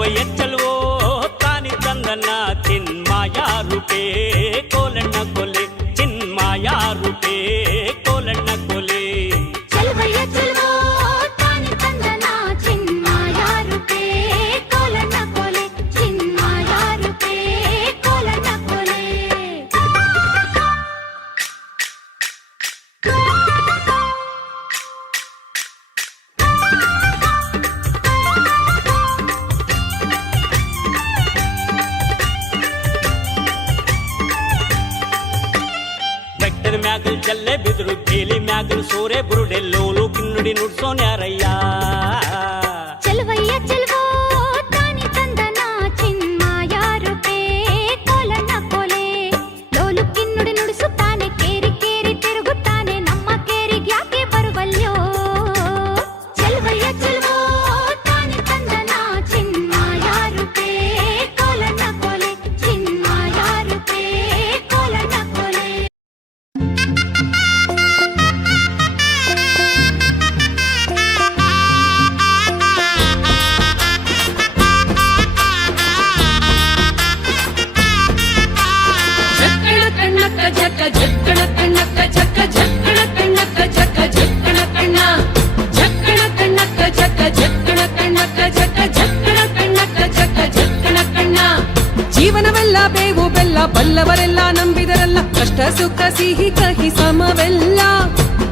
ಚೆಲುವಯ್ಯ ಚೆಲುವೋ ತಾನಿ ತಂದನ ಚಿನ್ಮಾಯ ರೂಪೇ ಕೋಲಣ್ಣ ಕೊಲೆ ಚಿನ್ಮಾಯ ರೂಪೇ ಕೋಲಣ್ಣ ಕೊಲೆ ಚೆಲುವಯ್ಯ ಚೆಲುವೋ ತಾನಿ ತಂದನ ಚಿನ್ಮಾಯ ರೂಪೇ ಕೋಲಣ್ಣ ಕೊಲೆ ಚಿನ್ಮಾಯ ರೂಪೇ ಕೋಲಣ್ಣ ಕೊಲೆ ಬೆಟ್ಟದ ಮ್ಯಾಗಲ್ ಜಲ್ಲೆ ಬಿದ್ರು ಬೇಲಿ ಮ್ಯಾಗಲ್ ಸೋರೆ ಬುರುಡೆ ಲೋಲು ಕಿನ್ನುಡಿ ನುಡ್ಸೋನ್ಯಾರಯ್ಯ ಚೆಲುವಯ್ಯ ಚೆಲುವೋ ತಾನಿ ತಂದನ ಚಿನ್ಮಾಯ ರೂಪೇ ಕೋಲಣ್ಣ ಕೊಲೆ ಲೋಲು ಕಿನ್ನುಡಿ ನುಡಿಸುತ್ತಾನೆ ಕೇರಿ ಕೇರಿ ತಿರುಗುತ್ತಾನೆ ನಮ್ಮ ಕೇರಿಗೆ ಯಾಕೆ ಬರುವಲ್ಯೋ ಚೆಲುವಯ್ಯ ಚೆಲುವೋ ತಾನಿ ತಂದನ ಚಿನ್ಮಾಯ ರೂಪೇ ಕೋಲಣ್ಣ ಕೊಲೆ ಚಿನ್ಮಾಯ ರೂಪೇ ಕೋಲಣ್ಣ ಕೊಲೆ ಜಕ್ಕಣ ಕಣ್ಣಕ್ಕ ಜಕ್ಕ ಜಕ್ಕಣ ಕಣ್ಣಕ್ಕ ಜಕ್ಕ ಜಕ್ಕಣ ಕಣ್ಣ ಜಕ್ಕಣ ಕಣ್ಣಕ್ಕ ಜಕ್ಕ ಜಕ್ಕಣ ಕಣ್ಣಕ್ಕ ಜಕ್ಕ ಜಕ್ಕಣ ಕಣ್ಣಕ್ಕ ಜಕ್ಕ ಜಕ್ಕಣ ಕಣ್ಣ ಜೀವನವೆಲ್ಲ ಬೇವು ಬೆಲ್ಲ ಬಲ್ಲವರೆಲ್ಲ ನಂಬಿದರಲ್ಲ ಕಷ್ಟ ಸುಖ ಸಿಹಿ ಕಹಿ ಸಮವೆಲ್ಲ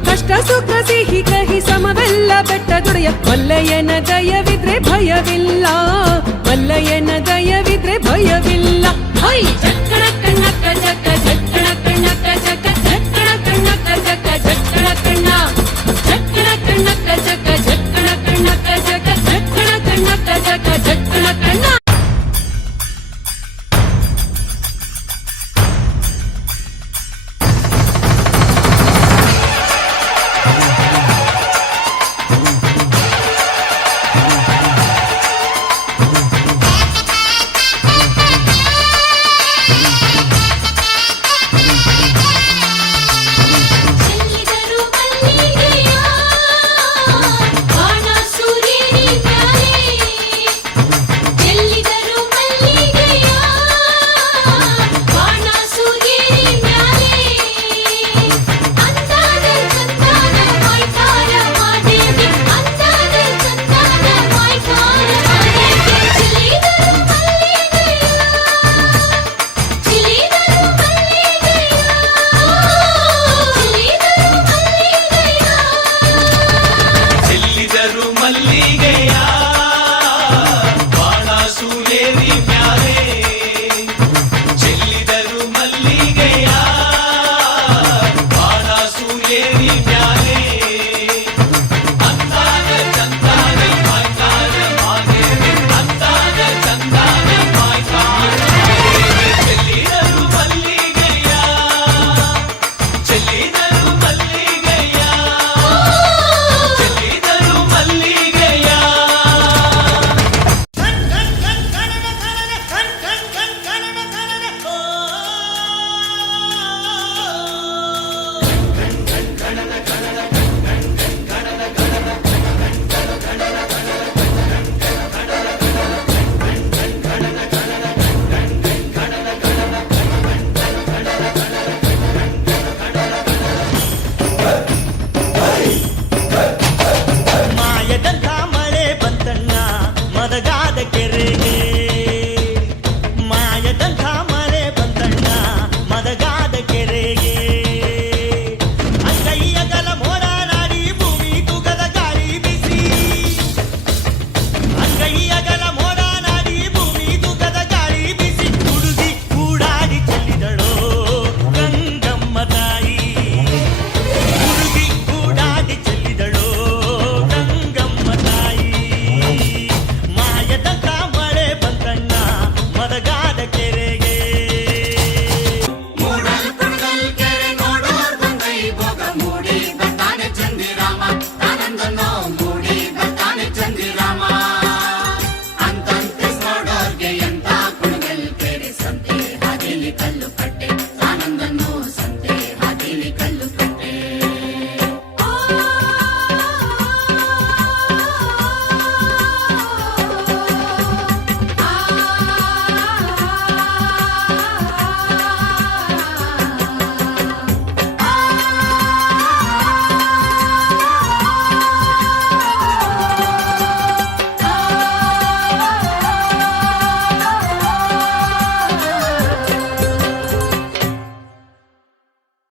ಕಷ್ಟ ಸುಖ ಸಿಹಿ ಕಹಿ ಸಮವೆಲ್ಲ ಬೆಟ್ಟ ದುಡಿಯ ಮಲ್ಲಯ್ಯನ ದಯವಿದ್ರೆ ಭಯವಿಲ್ಲ ಮಲ್ಲಯ್ಯನ ದಯವಿದ್ರೆ ಭಯವಿಲ್ಲ ಹೈ ಜಕ್ಕಣ